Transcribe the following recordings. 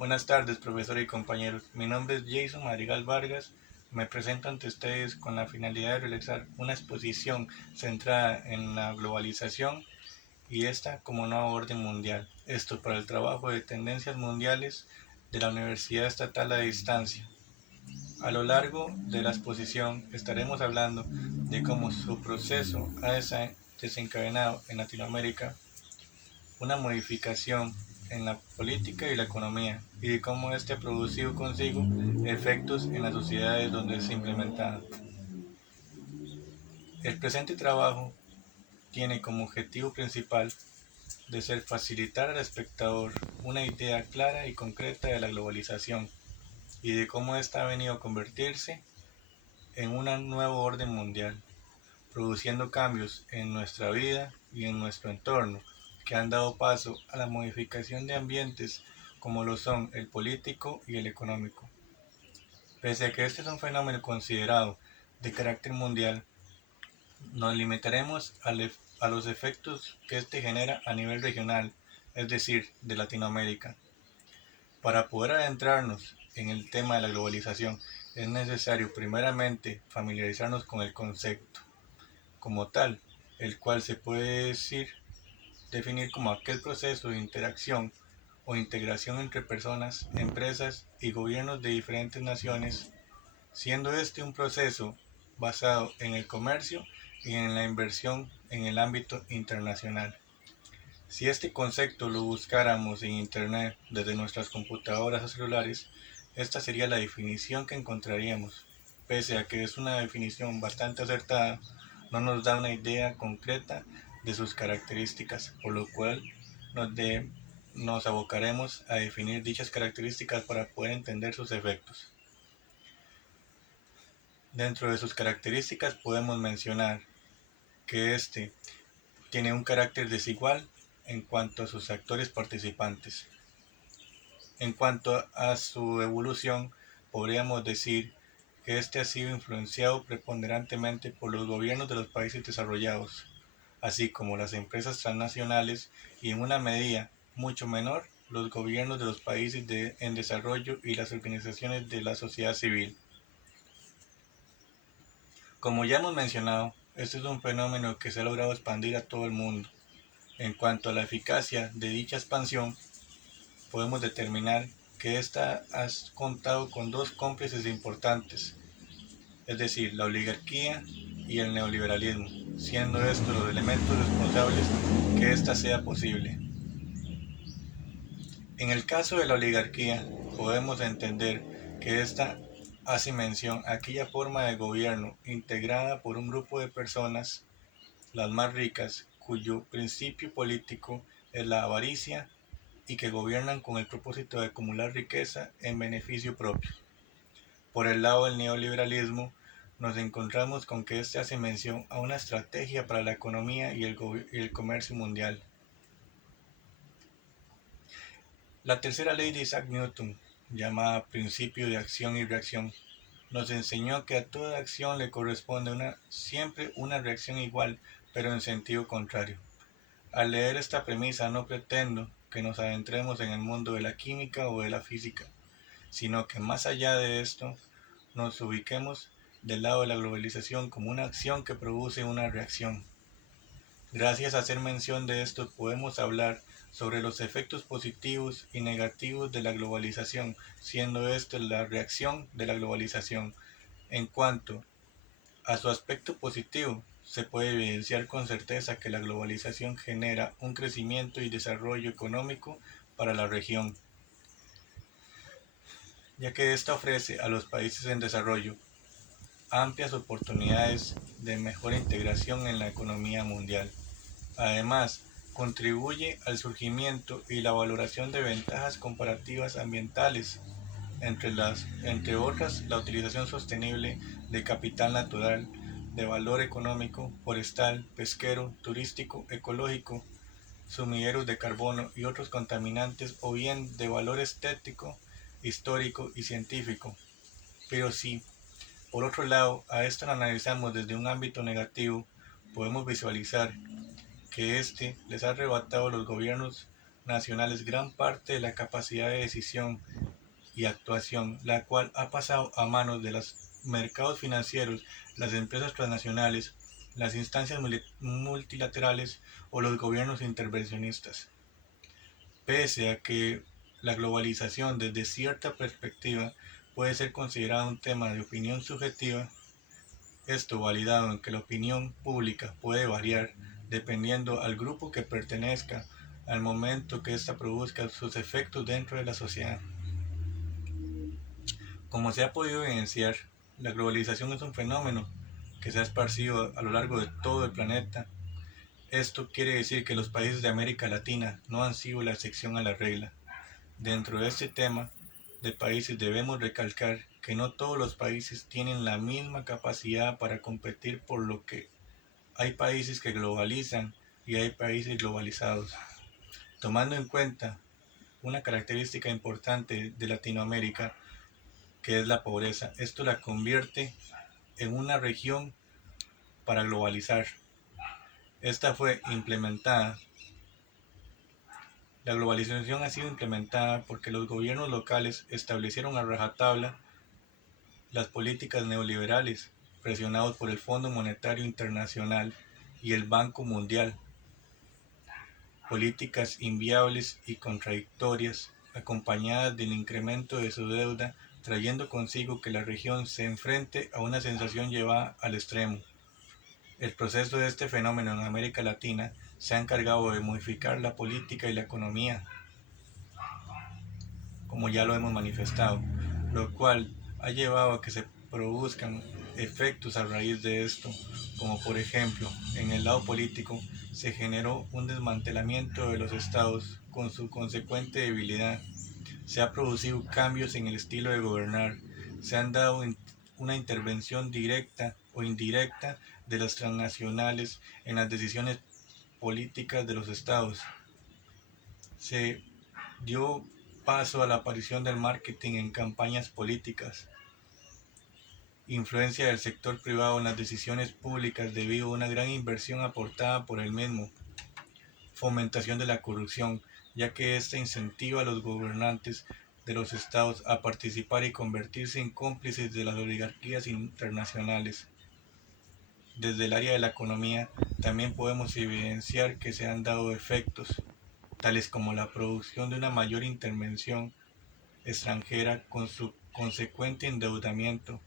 Buenas tardes, profesor y compañeros. Mi nombre es Jason Madrigal Vargas. Me presento ante ustedes con la finalidad de realizar una exposición centrada en la globalización y esta como nueva orden mundial. Esto para el trabajo de tendencias mundiales de la Universidad Estatal a Distancia. A lo largo de la exposición estaremos hablando de cómo su proceso ha desencadenado en Latinoamérica una modificación en la política y la economía, y de cómo este ha producido consigo efectos en las sociedades donde es implementada. El presente trabajo tiene como objetivo principal de ser facilitar al espectador una idea clara y concreta de la globalización y de cómo ésta ha venido a convertirse en una nueva orden mundial, produciendo cambios en nuestra vida y en nuestro entorno que han dado paso a la modificación de ambientes como lo son el político y el económico. Pese a que este es un fenómeno considerado de carácter mundial, nos limitaremos a los efectos que este genera a nivel regional, es decir, de Latinoamérica. Para poder adentrarnos en el tema de la globalización, es necesario primeramente familiarizarnos con el concepto como tal, el cual se puede definir como aquel proceso de interacción o integración entre personas, empresas y gobiernos de diferentes naciones, siendo este un proceso basado en el comercio y en la inversión en el ámbito internacional. Si este concepto lo buscáramos en Internet desde nuestras computadoras o celulares, esta sería la definición que encontraríamos. Pese a que es una definición bastante acertada, no nos da una idea concreta de sus características, por lo cual nos, nos abocaremos a definir dichas características para poder entender sus efectos. Dentro de sus características podemos mencionar que este tiene un carácter desigual en cuanto a sus actores participantes. En cuanto a su evolución, podríamos decir que este ha sido influenciado preponderantemente por los gobiernos de los países desarrollados, así como las empresas transnacionales y en una medida mucho menor los gobiernos de los países en desarrollo y las organizaciones de la sociedad civil. Como ya hemos mencionado, este es un fenómeno que se ha logrado expandir a todo el mundo. En cuanto a la eficacia de dicha expansión, podemos determinar que ésta ha contado con dos cómplices importantes, es decir, la oligarquía y el neoliberalismo, siendo estos los elementos responsables que ésta sea posible. En el caso de la oligarquía, podemos entender que ésta hace mención a aquella forma de gobierno integrada por un grupo de personas, las más ricas, cuyo principio político es la avaricia y que gobiernan con el propósito de acumular riqueza en beneficio propio. Por el lado del neoliberalismo, nos encontramos con que éste hace mención a una estrategia para la economía y el comercio mundial. La tercera ley de Isaac Newton, llamada principio de acción y reacción, nos enseñó que a toda acción le corresponde siempre una reacción igual, pero en sentido contrario. Al leer esta premisa no pretendo que nos adentremos en el mundo de la química o de la física, sino que más allá de esto nos ubiquemos del lado de la globalización como una acción que produce una reacción. Gracias a hacer mención de esto podemos hablar sobre los efectos positivos y negativos de la globalización, siendo esto la reacción de la globalización. En cuanto a su aspecto positivo, se puede evidenciar con certeza que la globalización genera un crecimiento y desarrollo económico para la región, ya que ésta ofrece a los países en desarrollo amplias oportunidades de mejor integración en la economía mundial. Además, contribuye al surgimiento y la valoración de ventajas comparativas ambientales, entre otras la utilización sostenible de capital natural, de valor económico, forestal, pesquero, turístico, ecológico, sumideros de carbono y otros contaminantes, o bien de valor estético, histórico y científico. Pero si por otro lado a esto lo analizamos desde un ámbito negativo, podemos visualizar que éste les ha arrebatado a los gobiernos nacionales gran parte de la capacidad de decisión y actuación, la cual ha pasado a manos de los mercados financieros, las empresas transnacionales, las instancias multilaterales o los gobiernos intervencionistas. Pese a que la globalización desde cierta perspectiva puede ser considerada un tema de opinión subjetiva, esto validado en que la opinión pública puede variar dependiendo al grupo que pertenezca al momento que ésta produzca sus efectos dentro de la sociedad. Como se ha podido evidenciar, la globalización es un fenómeno que se ha esparcido a lo largo de todo el planeta. Esto quiere decir que los países de América Latina no han sido la excepción a la regla. Dentro de este tema de países debemos recalcar que no todos los países tienen la misma capacidad para competir, por lo que hay países que globalizan y hay países globalizados. Tomando en cuenta una característica importante de Latinoamérica, que es la pobreza, esto la convierte en una región para globalizar. Esta fue implementada. La globalización ha sido implementada porque los gobiernos locales establecieron a rajatabla las políticas neoliberales, presionados por el Fondo Monetario Internacional y el Banco Mundial. Políticas inviables y contradictorias, acompañadas del incremento de su deuda, trayendo consigo que la región se enfrente a una sensación llevada al extremo. El proceso de este fenómeno en América Latina se ha encargado de modificar la política y la economía, como ya lo hemos manifestado, lo cual ha llevado a que se produzcan efectos a raíz de esto, como por ejemplo, en el lado político se generó un desmantelamiento de los estados con su consecuente debilidad, se han producido cambios en el estilo de gobernar, se han dado una intervención directa o indirecta de las transnacionales en las decisiones políticas de los estados. Se dio paso a la aparición del marketing en campañas políticas, influencia del sector privado en las decisiones públicas debido a una gran inversión aportada por el mismo, fomentación de la corrupción, ya que ésta incentiva a los gobernantes de los estados a participar y convertirse en cómplices de las oligarquías internacionales. Desde el área de la economía también podemos evidenciar que se han dado efectos, tales como la producción de una mayor intervención extranjera con su consecuente endeudamiento,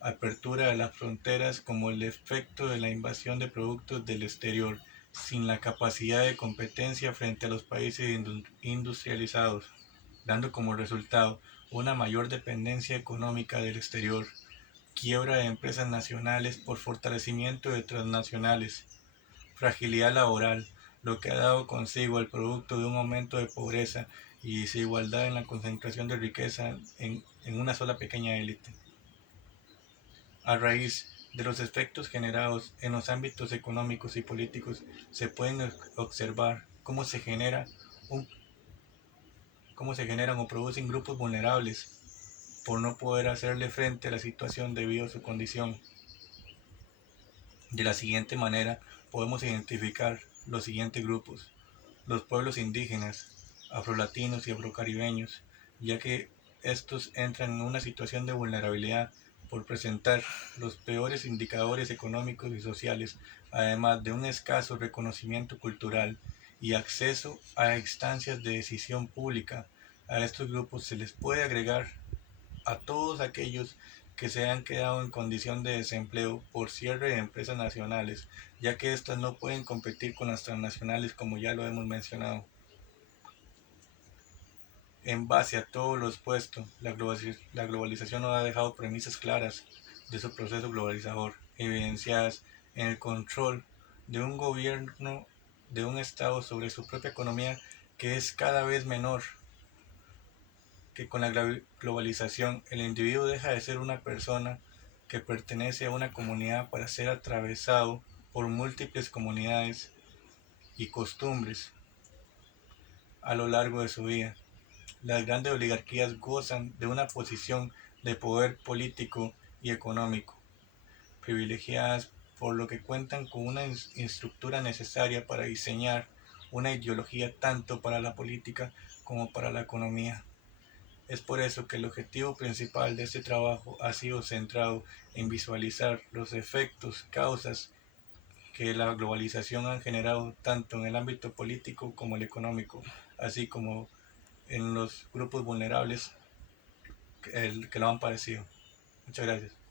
apertura de las fronteras como el efecto de la invasión de productos del exterior, sin la capacidad de competencia frente a los países industrializados, dando como resultado una mayor dependencia económica del exterior, quiebra de empresas nacionales por fortalecimiento de transnacionales, fragilidad laboral, lo que ha dado consigo el producto de un aumento de pobreza y desigualdad en la concentración de riqueza en una sola pequeña élite. A raíz de los efectos generados en los ámbitos económicos y políticos, se pueden observar un, cómo se generan o producen grupos vulnerables por no poder hacerle frente a la situación debido a su condición. De la siguiente manera podemos identificar los siguientes grupos: los pueblos indígenas, afrolatinos y afrocaribeños, ya que estos entran en una situación de vulnerabilidad por presentar los peores indicadores económicos y sociales, además de un escaso reconocimiento cultural y acceso a instancias de decisión pública. A estos grupos se les puede agregar a todos aquellos que se han quedado en condición de desempleo por cierre de empresas nacionales, ya que éstas no pueden competir con las transnacionales, como ya lo hemos mencionado. En base a todo lo expuesto, la globalización nos ha dejado premisas claras de su proceso globalizador, evidenciadas en el control de un gobierno de un Estado sobre su propia economía, que es cada vez menor, que con la globalización el individuo deja de ser una persona que pertenece a una comunidad para ser atravesado por múltiples comunidades y costumbres a lo largo de su vida. Las grandes oligarquías gozan de una posición de poder político y económico, privilegiadas por lo que cuentan con una estructura necesaria para diseñar una ideología tanto para la política como para la economía. Es por eso que el objetivo principal de este trabajo ha sido centrado en visualizar los efectos, causas que la globalización ha generado tanto en el ámbito político como el económico, así como en los grupos vulnerables que lo han padecido. Muchas gracias.